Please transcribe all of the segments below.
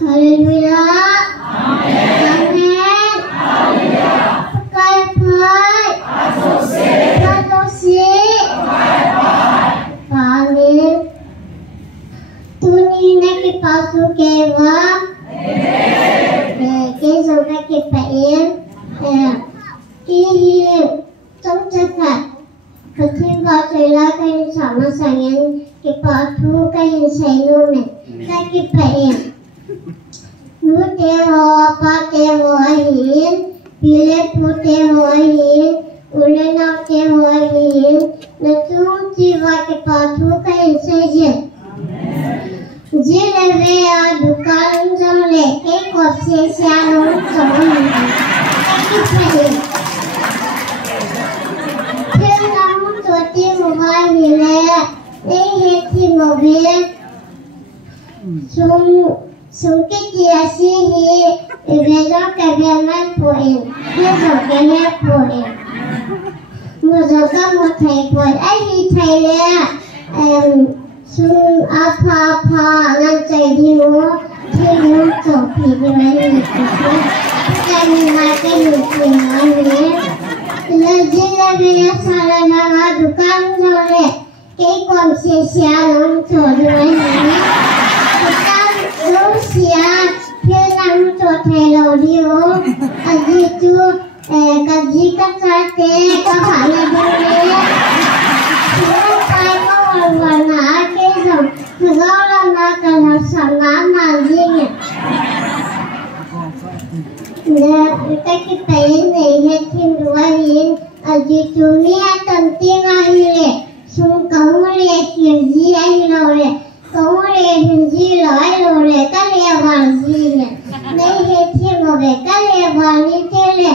Hallelujah. Amen. Pakai pai. Asosi. Amin. Tuni na kipasu kewa. Keso na kipain. Kihi trong chaka. Ketika saya kain sama sangen kipatu kain sayu men. Kai kipain. Pute ho pate ho hin, pile pute ho hin, ulena te ho hin, natung jiwa ke patu ka insajen. Jile ve a dukan jamle ke kopse siano jamle. Kipain. Pil namu toti moga hile, he ti mobe. Sungkit diasi hi bezo kebeman poin, bezo kene poin. Muzoga mutai poin, hi thai le sung apa ngan di mo thimu chopi di mai ni ko. Kami mate ni ni. Lajila be sala na dukan jole ke kon se sia non chodi mai ni. Rusia film cho thelo dio ajitu kaji kasate ka phane dole so pai ko wana ke jam gola na kana sana na jing ne taki pai ne he thim ruahin ajitu mi atanti na hile sum kamule kirji ai lore Kaumule hinji loai lore kale awanzi ne nahi heti mobe kale awani tele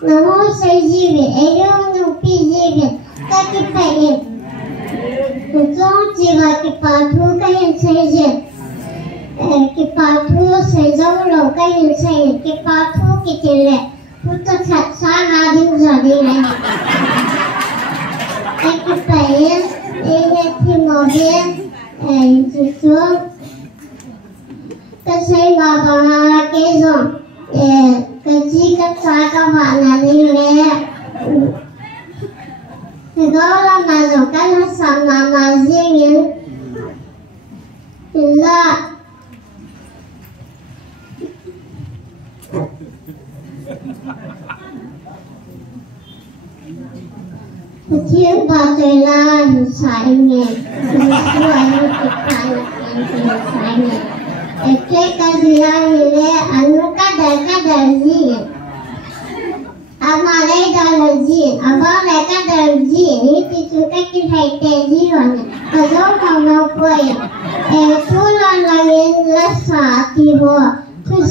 namo sajive eyong pijive kaki pain kutung jiwa ki patu kain sajen ki patu sejau lo kain sajen ki patu ki tele puta chatsa nading jadi ne kaki pain heti mobe Justru Kasih bapa kezo Kaji kata mana ni le Segala mazukan sama mazingin Bila Kecil batulah sayangnya, sesuatu kita yang sayangnya. Kajian ini anu kadar zin, amalai dalam zin, amalai kadar zin ini suka kita zin. Kalau mau koi, tulan lain lasa tibo, tu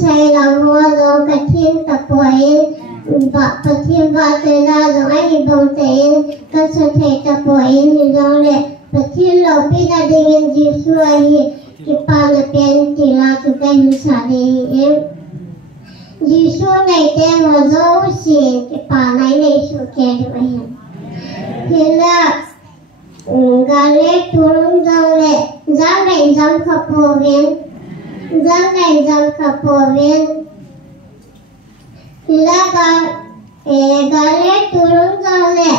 saya lalu katin tapoin. Pak Patim Batela Zongai Bontain Kasate Tapoin Zone Patil Lopina dengan Jisuai Kipala Pen Tila Tukan Sadi Jisu Naite Wazo Si Kipala Nesu Kedway Tila Gale Turun Zone Zame Zam Kapovin Silakan gale turun gale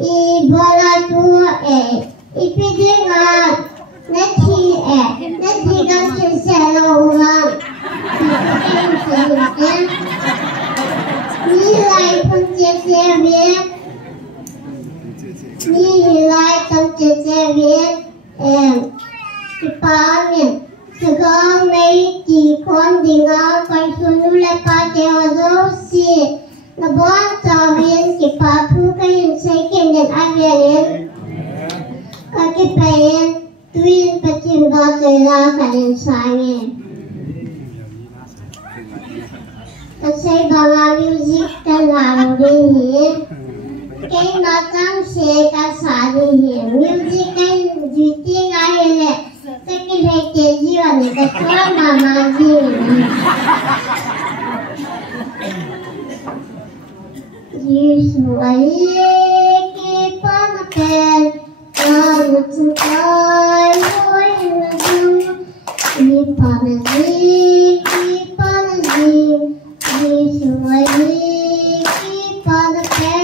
ibola tu ipidingan nanti kan selo ulang nilai pencetewin kipamin Sekarang may kikon dengan konsuno lepas teodosi nabuan tawin kipatu kain sekin dan avianin kaki pain twin patin batela kain sange kasih bawa music tenang dingin kain matang se kasari music kain juti ngaile sekin pen, kamu cintai wajahmu. Di panasnya, di sungai, di panasnya.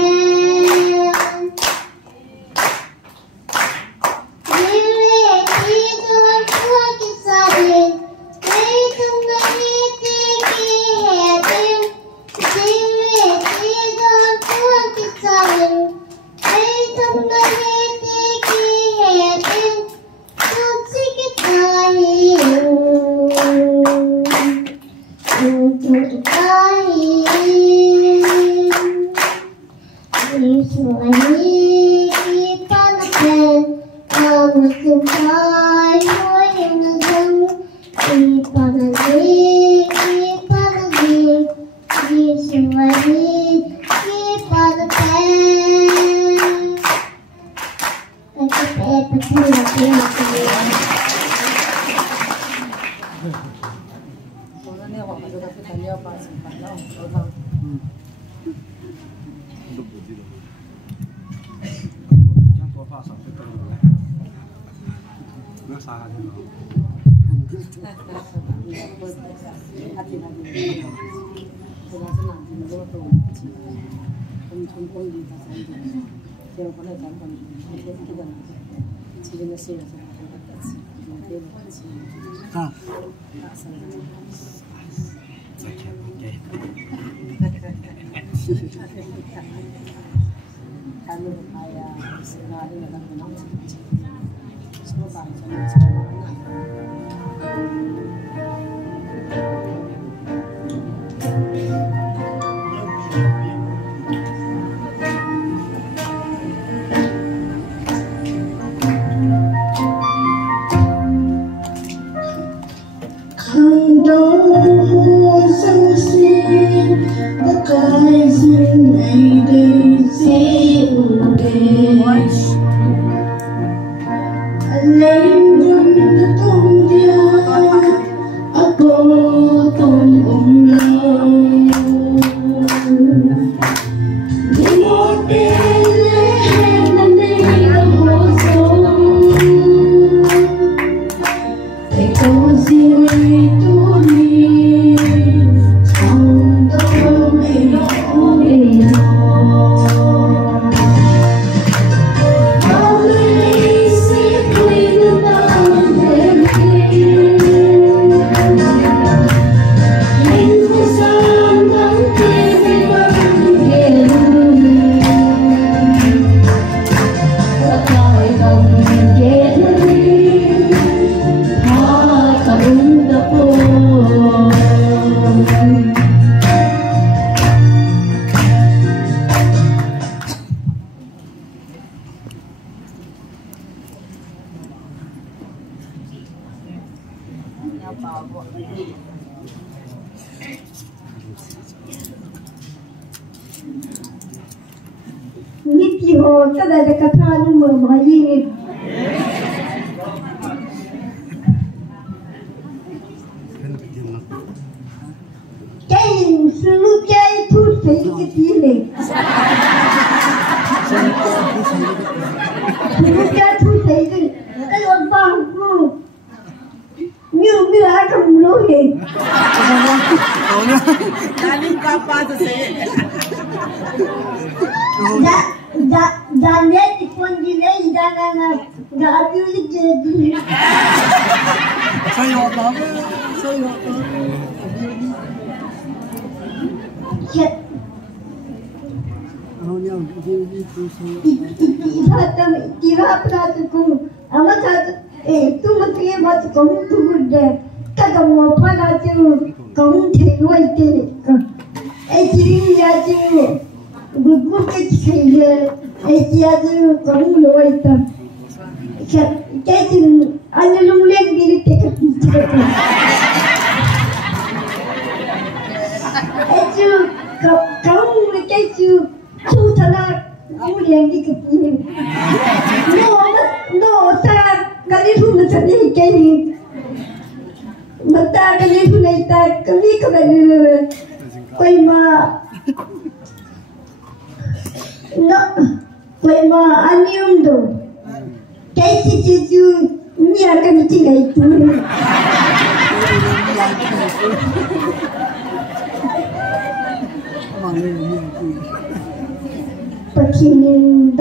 Dilihat di dalam tua kisahin, itu meniti kehidupan. Dilihat di dalam tua kisahin, itu meniti kehidupan. Kasih kita untuk kita di sungai di panasnya. Kamu cintai wajahmu. Di panasnya, di sungai di panasnya. Niti ho kada da kata nu mamayi ne. Kai sunu kai tu sai ke tile. Sunu kai tu sai ke. Kai on bang nu. Miu miu ada mulu he. Tadi papa tu saya. Dan dia dipanggilnya jangan nggak ada jadi. Saya tahu. Ya. Iba pernah tu, amat tu mesti amat kamu tu benda. Kalau mau pada tu kamu terima itu. Jadi ya tu. Buku kecil, itu kamu lewat itu. Kecil, anda lumlek diri tekak kecil. Itu kamu kecil, tu tanah kamu yang dikepung. No, tak kali tu macam ni kali. Mata kali tu naik tak kali kali. Kau No, quay mà anh yêu đồ cái chi nhà cái gì này tu Pakin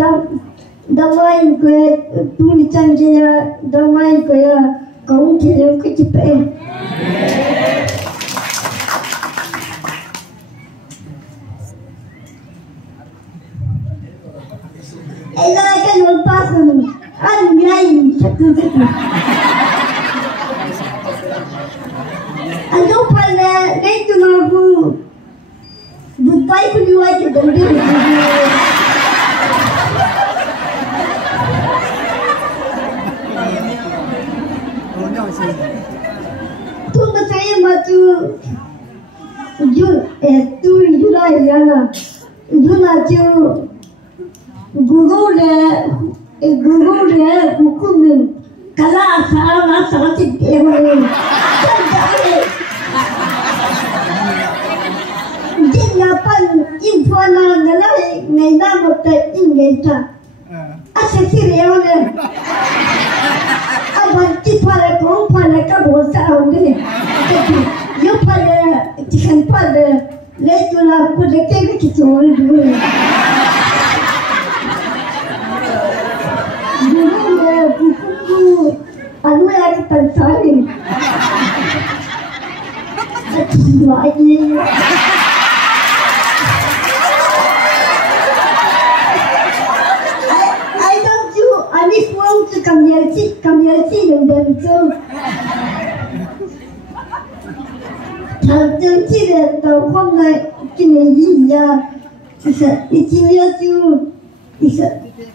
damai ke tu ni canja damai ke kau tidak kecipe. Ela kan lepas ni, an lain satu. Anu pada itu lagu, bukai kedua itu dendam. Tu saya maju tu Julai yana Julai tu guru le hukum ni kalau asal cik ewan jin lapan info na ngalai ngai na motai ingeta asal sih ewan Abang pada kau pada kau bosan ni, jadi you pada jangan pada letulah pada kau kicau dulu. Dulu buku anu yang tersaring, lagi. Anis wong tu kamiarci dan tu. Tantu ciri tahu kau nak kini ya, ini tu,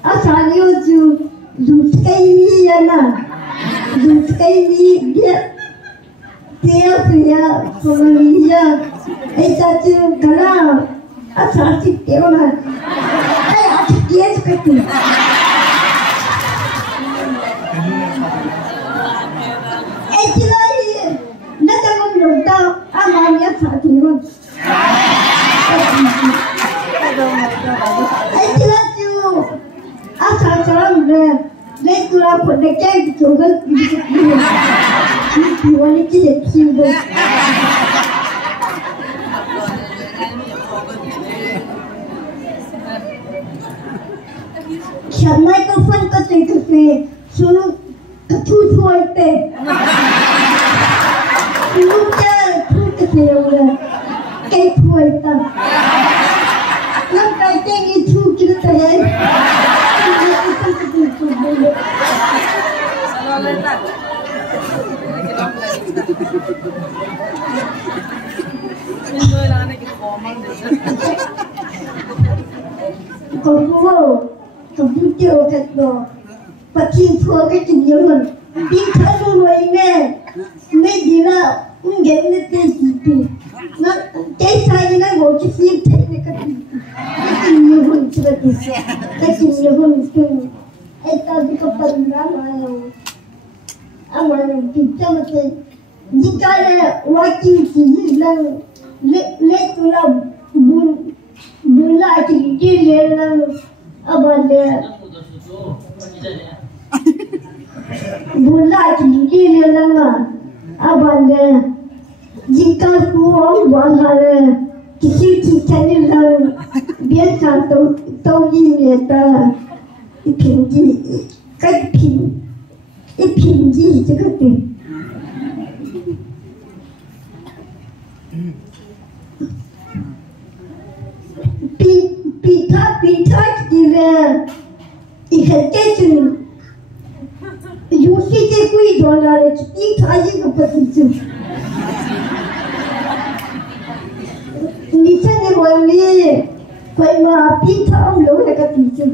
asal tu,luskai ni ya na, luskai ni dia punya komunia, itu kalau asal si dia na, asal dia seperti. Amanya satu. Itulah tu asal orang letulah pada kau juga itu wanita itu. Siapa kau pun kau suruh ketua itu. Lupa kesiapan, kepuasan. Lampai tinggi tu kita ni. Kau butuh kata, pakai tua kecil Bintang rumah ini, negara enggak nanti siapa. Nak saya nak bawa siapa ni kata. Kecilnya pun seperti kecilnya pun tu. Itu kepada amal kita macam jika waktu siang letulah bulan kecil yang abad bulan kecil yang abad jika kuang bahaya kecil yang biasa tahu ini dah ipinji kat ipinji juga tu. Pita kita ikat kecil. Yusi je kui dolar pita je keperluan. Nisa ni boleh kau mah pita orang dekat picu.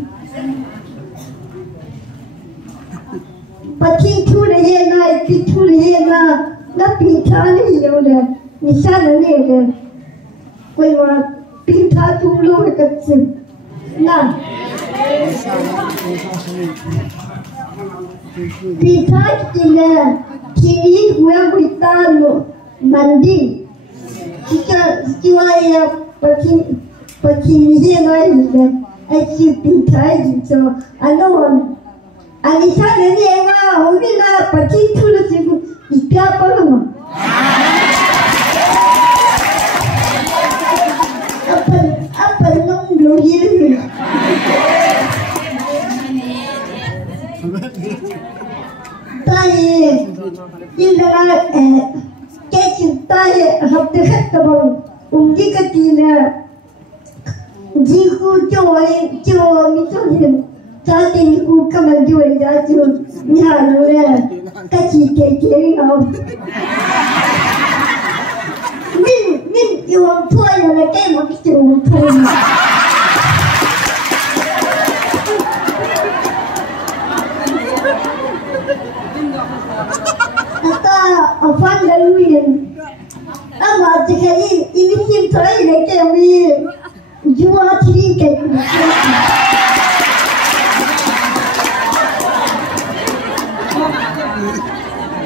Pati tu leh na, pitu leh na pita ni orang nisa ni orang. Kau mah pita tu orang dekat picu. Nah. Pita kita kini huang kita mandi. Kita ya pati ni lagi. ऐसी पिठाई जो अनोन अनिशा ने देगा होगी ना पच्चीस थोड़ा से क्या पढ़ो अपन लोग लोगी ताये इल्ला क्या चिंता है हफ्ते खत्म करो उनकी कटीला जीकू जो मिचोले चाहते निकू कमल जो है जाचू निहालो है कच्ची के आओ मिन यो थोड़ा या लगे मक्खी थोड़ा आता अफान ललुयन अब आज कहीं इनिशियल थोड़ा ही लेके अभी जुआ थी के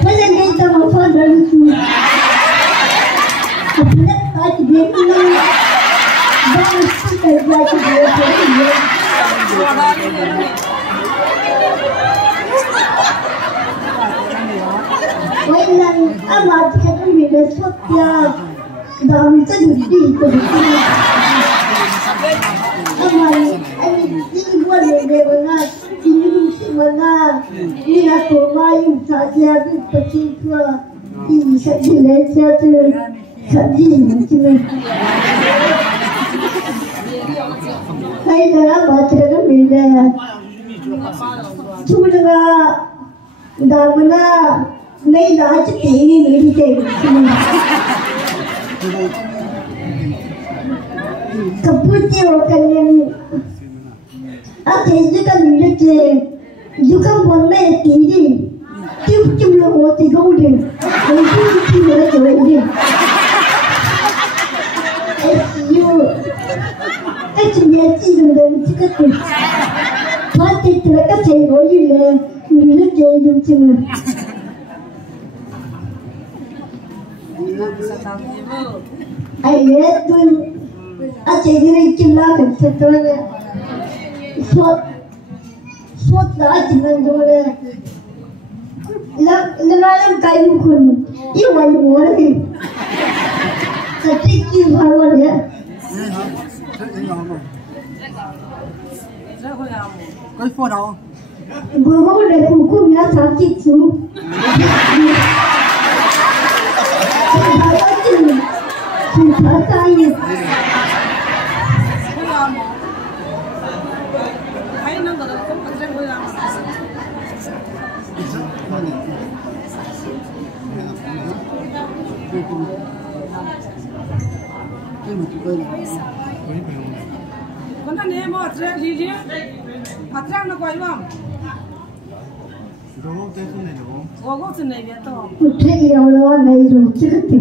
मुझे नहीं तो अफान ललुयन अपने आज देखना बहुत कर दिया Wailan amat kita bila sopya dalam sedih itu. Amal ini buat lebaran, ini mana, ini nak main saja tu pecinta, ini saja saja tu saja macam ni. Wailan amat kita bila cuma दामना नहीं राज तेरी मेरी तेरी कपूरते हो कन्या अब तेरे का मिले के जुकाम बनना है तेरी क्यों लोग होते गौड़े ऐसी मेरा जोड़े ऐसी यो ऐसी मेरी चीज़ उधर चिकते बातें तेरे का सही हो ही ले मिले के जुचना ayat tu aja diri cila kan setelahnya swat dah jangan dulu lalang kayu kun iwan muar ni ketik iwan ya cái phô đâu vừa có để cùng cùng nhá sáng chị chú chị thở tay thấy nó gọi là không có chơi làm con anh em một chuyện gì chứ mặt trăng nó quay không Gỗ trên này biết to. Thế nhiều là này rồi chứ cái gì?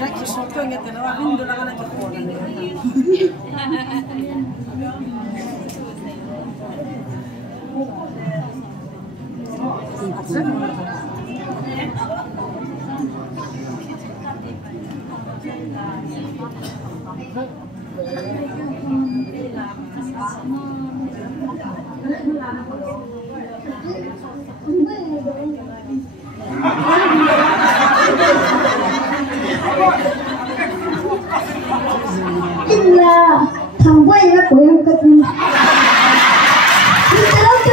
Chắc chỉ số tôi nghe từ nó vinh được là cái khổ này. Illa thằng quay nó của em cái gì? Terus.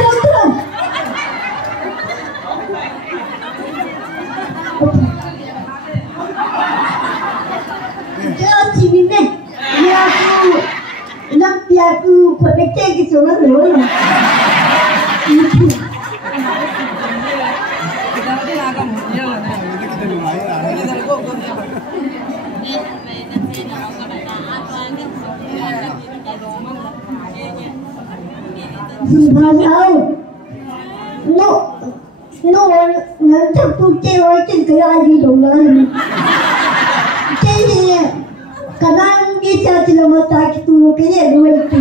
Jangan sini deh. Aku connected ke sana dulu. Bahasa no nanti putih orang kerja di rumah. Jadi kadang kita tidak mahu kita kerja dua itu.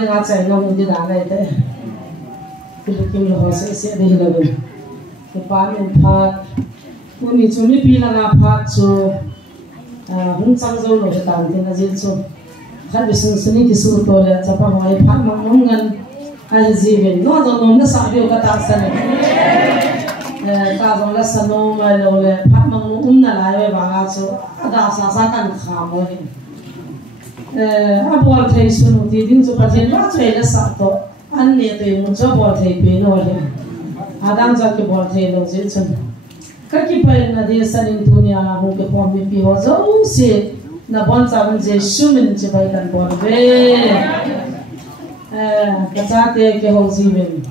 đi ngã chạy nó đi đá này thế cái kim là họ sẽ đi là bên cái ba mình phát mình đi chung đi pi là ngã phát chú hung sang dâu rồi tạm thì là gì chú khát bị sưng sưng cái số to là chả bao ngày phát mà nông ngân hay gì vậy nó rồi nó sao điều cái ta sẽ ta rồi là sao nó mà rồi là phát mà nó lại về bà chú đã sao cần khám rồi bol thei sunu ti ding chu pathian wa chei la sa to an ne te mun cho bol thei pe no le adam ja ke bol thei lo je chun ka ki pai na de sanin dunia la hu ke pom bi pi ho zo se na bon sa mun je shumin che bai kan bol ve ka cha te ke ho ji ben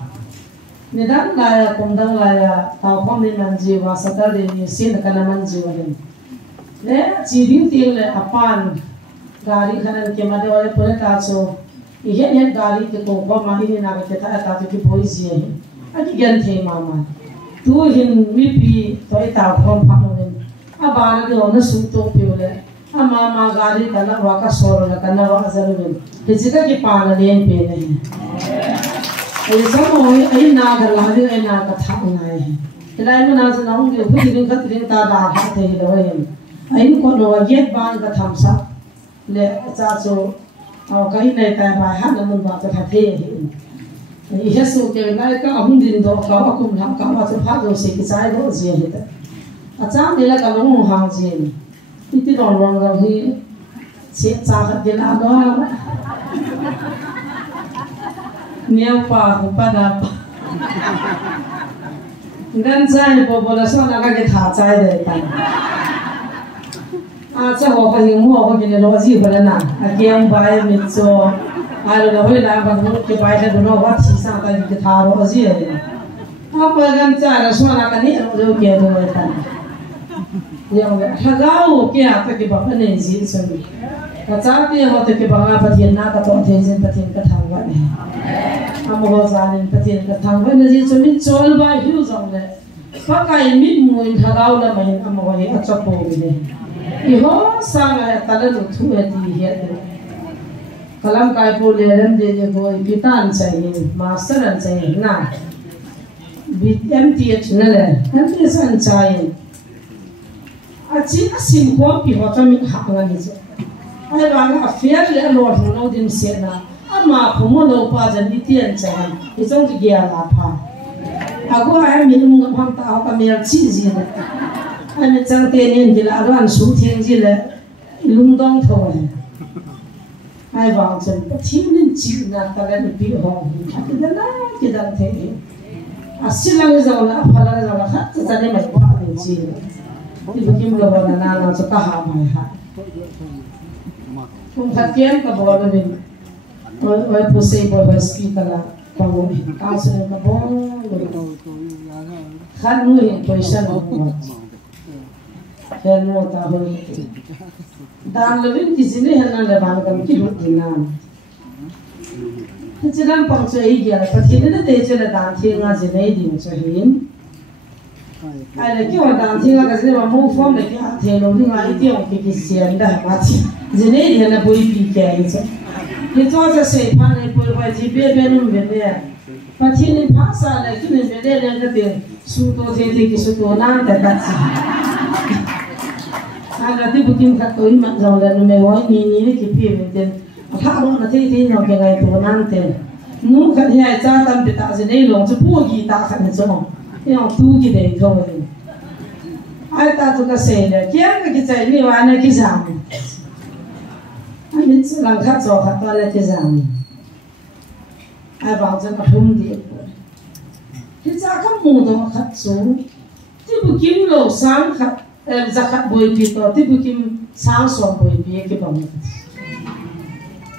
ne dan la ya kom dang la ya ta pom ni man ji wa sa da de ni sin ka na man ji wa le ji ding ti le apan गाड़ी खनन के मध्य वाले पूरे काचो ये गाड़ी के को माही ने ना के ता तो की पोई जी है अति ज्ञान थे मामा तू हिन मी पी तो ता फॉर्म फानो आ बार के होने सुतो पियोले आ मामा गाड़ी कना वाका सोरो ना कना वा जरूर के जिका के पान लेन पे नहीं ये सब ये ना घर ला दे ना कथा ना है तलाई में ना से ना होंगे खुद दिन खत दिन ता दा थे लो है आई को नो गेट बांध का थमसा ले चाचो कहीं नहीं तय भाई हाथ नमून बात का थे ये सो के ना का हम दिन दो का कुम हम का बात भाग दो से कि चाय दो जी है तो अच्छा ने का लो हां जी इति रोन रोन का भी से चा के ना दो नेव पा ना गन चाय बोला सो ना के था चाय दे ता这我和你我和你的逻辑不能拿，给白没做，了回来把我给白的都我提上到一个他逻辑的，我不跟家人说那个你我就给多一点，因为他搞我给他给把分内事情，他咋的我给把我把天那个当天先把天个汤碗呢，我家人把天个汤碗那些准备做了吧，有种的，把该密门他搞了没，我也做不的。इहो सांग है तलन उठुए दी है कलम काय पो लेरम दे जे कोई पितान चाहिए मास्टर चाहिए ना एमटीएच न ले एमटीएच अन चाहिए अच्छी असिम को पि हो तमी हांगा नि जे ai bang affair le lo no din se na ama khomo lo pa jan ni tian cha i chong ji gya la pha ago ai mi nu ngam phang ta ka mer chi ji na ai me chang te nin ji la ran su thieng ji le lung dong tho ai bang chen thi nin chi na ta ga ni pi ho ka ta na ki dang the asilang za la phala za la khat cha ne mai ba ni chi ni kim lo ba na na cha ka ha mai ha kum khatien ka bo na min oi pusei bo ba speaker la ka bo ka se ka bo khan nu hi paisa no khen no ta ho dan le vin ki sine han na le ban kam ki ru dinan chiran pang che hi ya pathin ne te che le dan thi nga je nei din che hin ai le ki wa dan thi nga ka se ma mo form le ki a the lo ni nga i ti ong ki sian da ma chi je nei di na boi pi ke ai che ni to cha se pa ne poi wa ji be be nu be ne pathin ni pha sa le ki ne be le le ka te su to the the ki su to na da ka chi ala ti bukim kha to i ma jong le no me wa ni ni ki pi be denถ้าเราหน้าที่ที่เราเก่งไงตัวนั้นเต็มนู้นขันยังจ้าตั้มไปตาจะได้ลงจะพูดกีตาขันจะมองยังตู้กีเด็กเขาเองไอ้ตาตัวก็เสียเลยเกี่ยงก็กิจนี่ว่าเนี่ยกิจามไอ้นี่หลังคัดจอขัดตอนแรกกิจามไอ้บางจะมาทุ่มดีกิจามก็มูดมาขัดสูงที่บุกิมโลสังขัดจะขัดบอยปีต่อที่บุกิมสังสองบอยปีกี่ปัง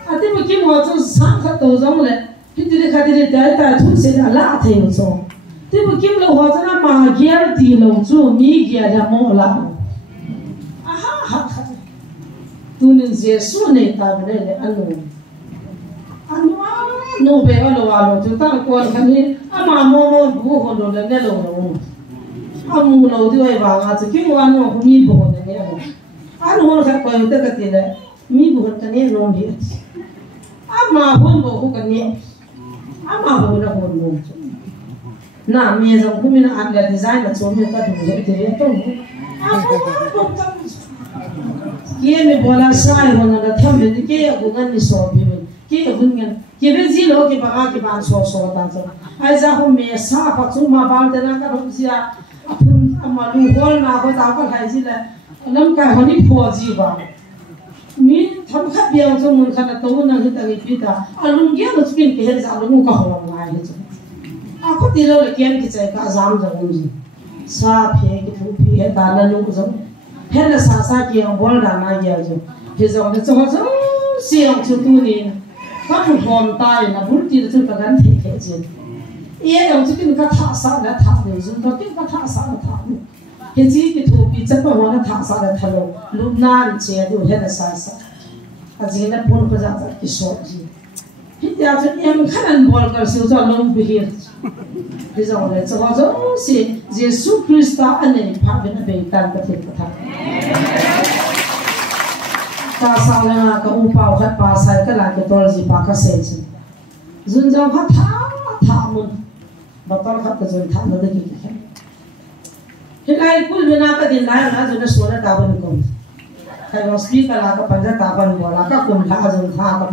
आते बच्चे वो तो सांख तो जम ले कितने खातिर दायता तुम से ला थे उसो ते बच्चे लोग हो जना मागियर ती लोग जो मी गिया या मोला आहा हा तूने जेसु ने ताबले ले अनु नो बे वालो वालो जो ता कोन खनी अमा मो मो बु हो लो ले लो रो अमु लो दिवे बागा जो कि वानो मी बो ने अनु हो खा को ते कते ले मी बु तने नो भी ama hon bo ko kan ni ama bo na hon bo na mi jong ku mi na an la design la so mi ka du je te to kia mi bola sai hon na tham me ke ko ngan ni so bi ke hun ngan ke be ji lo ke ba ke ban so so ta so ai za ho me sa pa chu ma ba de na ka ro sia apun amalu hol na ko ta ka khai ji la lam ka honi pho ji ba mi tham kha biao chu mun kha na to na hi ta wi pi ta alung ge lo spin ke he za lu ka ho la ngai he chu a ko ti lo le ken ki chai ka zam za ngu ji sa phe ki thu pi he ta na lu zo he na sa ki ang bol da na ya jo he zo de zo zo si ang chu tu ni ka thu hom tai na bul ti chu ka gan the the ji ye ang chu kin ka tha sa na tha de zu to kin ka tha sa na tha he ji ki thu pi cha pa wa na tha sa na tha lo lu na ri che du he na sa a ji na pon ko za ki so ji he ya chu em khan bol ka su zo lo bi he he zo le zo zo si Jesus Christ ane pa be na be tan ka the ka tha ta sa le na ka u pa khat pa sai ka la ke tol ji pa ka se chi zun zo kha tha mun ba tol khat ka zun tha na de ki he lai kul bina ka din lai na zun so na ta ban ko kai no speaker la ka pan ja ta ban bo la ka kum tha zun tha ka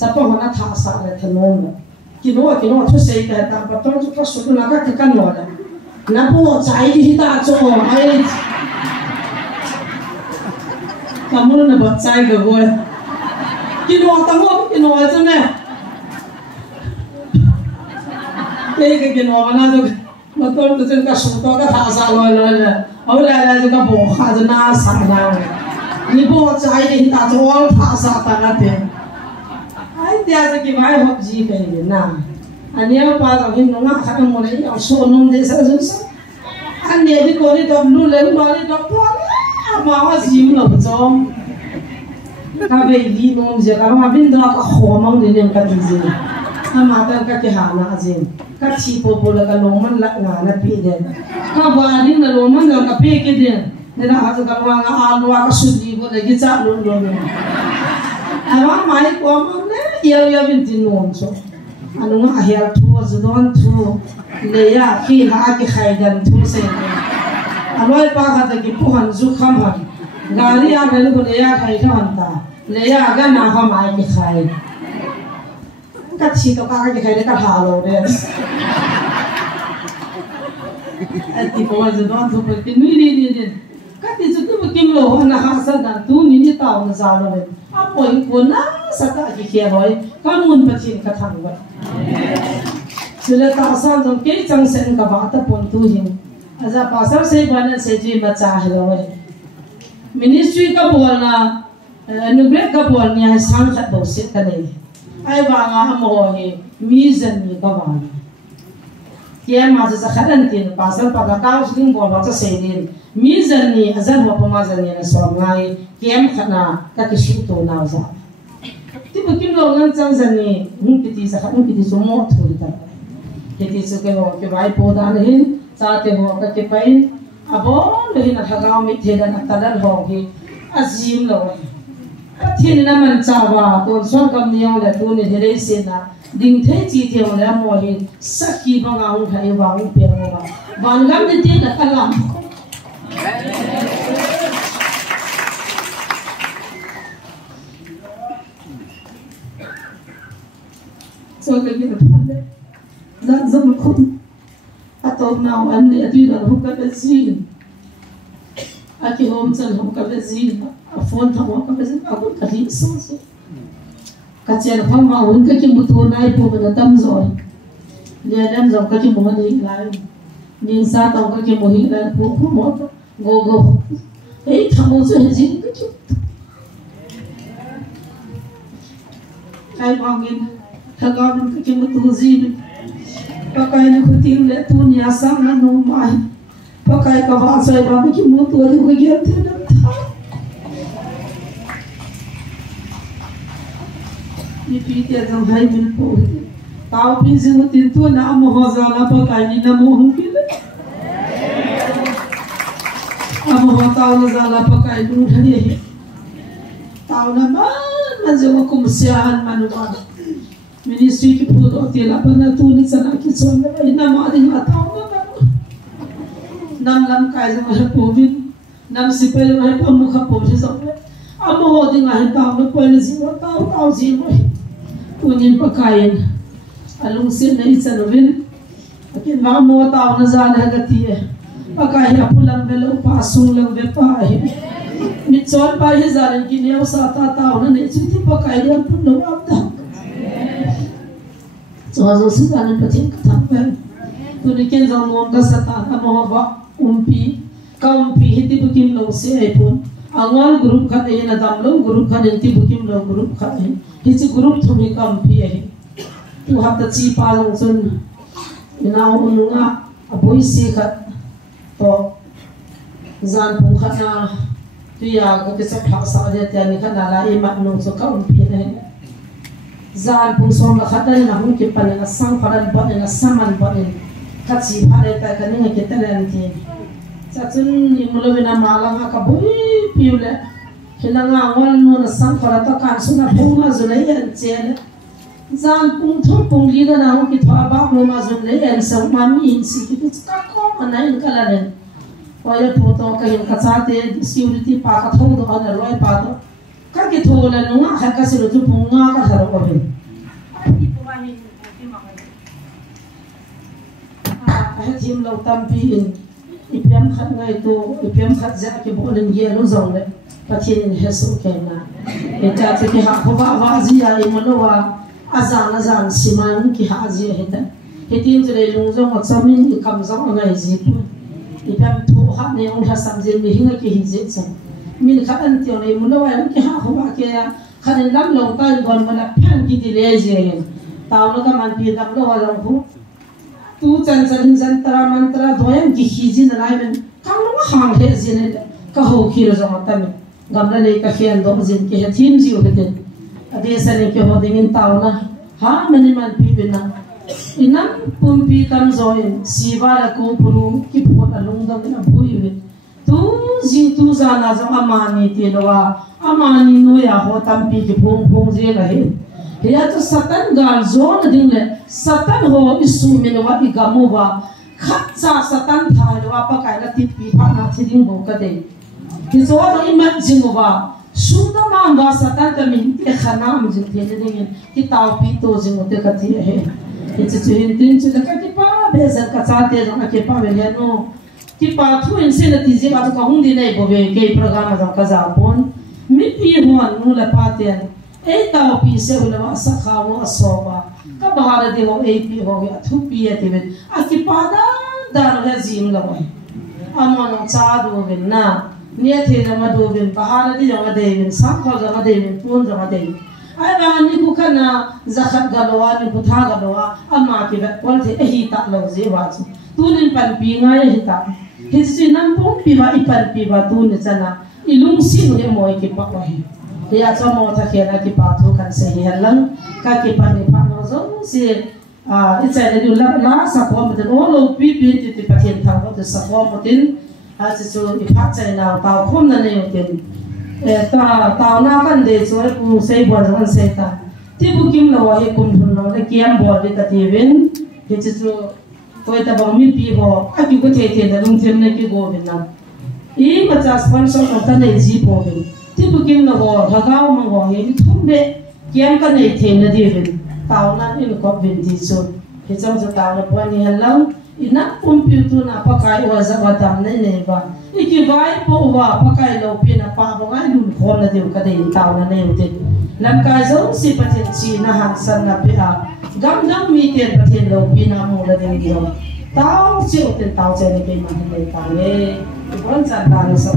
sa pa ho na tha sa le thanom ki no thu sei ka ta pa tol ka so na ka ka no la na po chai di ta cho ai kamu na ba chai ga go ki no ta ho ki no cha me ke no na jo ma tol to chen ka so to ka tha sa lo lo le au la la jo ka bo kha ja na sa na ni bo chai di ta cho tha sa ta na te ai tia ja ki mai hop ji ke ni na ania pa ga hin no nga kha mo le au so nom de sa ju sa an ne di ko ni dom lu le ma ni dom po ma wa ji lo zo ka be li nom je ka ma bin da ka kho mang de nem ka ti ji ma ta ka ki ha na ji ka chi po po la ka long man la nga na pi de ka ba ni na long man ka pe ke de ne na ha ka wa nga a lo ka su ji bo le gi cha lo lo ne a wa mai ko ma ne ya bin tin nom so anu nga her thu zo don thu le ya ki ha ki khai dan thu se aloi pa kha ta ki pu han zu kham han gari a ren ko le ya khai than ta le ya ga na ha mai ki khai ka chi to ka ki khai le ka ha lo de ati po zo don thu pe ki ni ni ka ti zu tu kim lo na ha sa dan tu ni ta na za lo le a po ko na sa ta ki khe loi ka mun pa chin ka thang wa sila ta sa dong ke chang sen ka ba ta pon tu hin aza pasar se bana se ji ma cha heloi ministry ka bol na nugrek ka bol nya sang khat bo se ta nei ai ba nga mo he mi zan ni ka ba ke ma za khadan tin pasar pa ka kaus ding bo ba ta se din mi zan ni azan ho pa ma zan ni na so ngai kem khana ka ki shu to na za ti bu kim lo ngan chang zan ni hung ki ti sa khan ki ti so mo thori ta ke ti su ke ho ke bai po da ne चाहते हो कि पाई अब लेकिन हगाव में थे ना तदन हो कि अजीम लो थीन ना मन चावा तो सोन कम नियों ले तो ने ढेरे से ना दिन थे चीते हो ले मोहि सकी बगाऊ खाए बाऊ पे होगा बांगम ने ते ना कलम सो लेकिन थाने ना जम को atau now ane ati dan hukka bezin aki hom chan hukka bezin a phone thawa ka bezin aku kahi so ka chen pham ma un ka ki mutu nai pu na tam zoi le ram zong ka ki mo ni lai nin sa taw ka ki mo hi la pu pu mo go go ei thamo so jin ka ki ai bangin thagaw ka ki mutu zin pakai na kuting le tu ni asam na no mai pakai ka ba sai ba ki mo tu ri ko ge the na tha ni pi te jam hai mil po tao pi jin tin tu na mo ho za na pakai ni na mo hu ki le amo ho tao na za la pakai du thani tao na anjo kum sian manuwa ministry ki phudo tela bana tu ni chana ki chon ina ma ding ataw nam lam kai jong ha povin nam sipel ma pamukha povin so amo ho ding ha taw no ko ni ji taw ji mo tunin pakayen alung sin nei chanovin akin ma mo taw na zan ha gati pakai apulam belo pasung lang be pa mi chon pa hi zarin ki neu sa ta taw na ne chi pakai ram pun no apta so si kan patin ka thap tuni ken jong mom da sa ta amo ba umpi kaumpi hiti bukim lo se ai pun angal group kha e na dam lo group kha ne ti bukim lo group kha e hi chi group thumi kaumpi e tu hab ta chi pa long chun ina ununga aboi se kha to zan pung kha na tu ya ko te sa phak sa de te ni kha na la e ma no so kaumpi ne zan pung som la kha na hum ki pan na sang paran ba na saman ba ni kha chi phare ta ka ni ke ta ran ti chachun ni mulovina malanga ka bui piule hilanga wal no na sang para ta kan suna punga zulai an chen zan pung tho pung li da na ki tha ba no ma zulai an sang ma mi in si ki ka ko mana in kala ren oya photo ka hin ka cha te security pa ka tho do na loi pa do ka ki tho la no ha ka si ro tu punga ka tharo ko ben a thim lo tam pi in ipiam khat ngai to ipiam khat ja ke bolin ye lo zong le pathin in hesu ke na e ta te ki ha khowa wa ji ya e molowa azan siman ki ha ji heta hetin jere lung zong wa chamin ki kam zong ngai ji pu ipiam thu ha ne ong ha sam je mi hinga ki hin je chang min khat an tio ne molowa ki ha khowa ke ya khan lam long ta gon mala phan ki di le je taw no ka man pi dam lo wa long pu tu chan tara mantra doyam ki hijin lai men kam no hang he jin ka ho ki ro jong ta me gamla le ka khian do jin ki he thim ji o he ade sa ne ke ho ding taw na ha mani man pi bin na inam pum pi kam zoin siwa la ko puru ki phot alung da na bui we tu jing tu za na jong amani ti lo wa amani no ya ho tam pi ki phung je la he ya to satan gal zon ding le satan ho isu min wa igamu wa khat cha satan thai wa pa kai la ti pi pha na thiding bo ka de ki zo do imat jing wa su da ma ba satan ka min te khana mu jing te ding ki taw pi to jing te ka ti he ki chu hin tin chu ka ki pa be zan ka cha te jong ka pa be le no ki pa thu in se na ti je ba to ka hung di nei bo be ke program jong ka za pon mi pi huan nu la pa te e tao pi se ula sa khawo asoba ka bahara de ho e pi ho ya thu pi ati ben aki pada dar ga jim la wai amon cha do ben na ne the na ma do ben bahara de yo de ben sa kha ga de ben pon ga de ai ba ni ku kana zakhat ga lo ni ku tha ga lo amma ki ba kol the e hi ta lo je wa chu tu nin pan pi nga hi ta hi si nam pon pi ba i pan pi ba tu ni chana ilung si ne moi ki pa wa hi ya chamo tha khena ki pa thu kan se helang ka ki pa ni pa no zo si it's a little la sa ko mo de lo pi ti patien tha ko de sa ko mo tin a chi chu i pha chai na ta khom na ne tin ta na kan de so pu sei bo ran se ta ti bu kim lo wa he kum thun lo le kiam bo le ta ti wen ki chi chu toi ta bang mi pi ho a ki ko the da lung them ne ki go bin na I ma cha sponsor ko ta ne ji bo bin ti bu kim lo ho thagao ma ho he thum be kiam ka nei the na di bin taw na in ko bin ti so he chang cha taw na po ni halang ina computer na pa kai wa za wa tam nei nei ba iki vai po wa pa kai lo pi na pa ba ngai lu khom na deu ka dei taw na nei te lam kai zo si pathen chi na han san na pe a gam mi ten pathen lo pi na mo la deu dio taw chi o ten taw che ne pe ma ne ta le bon cha ta na sa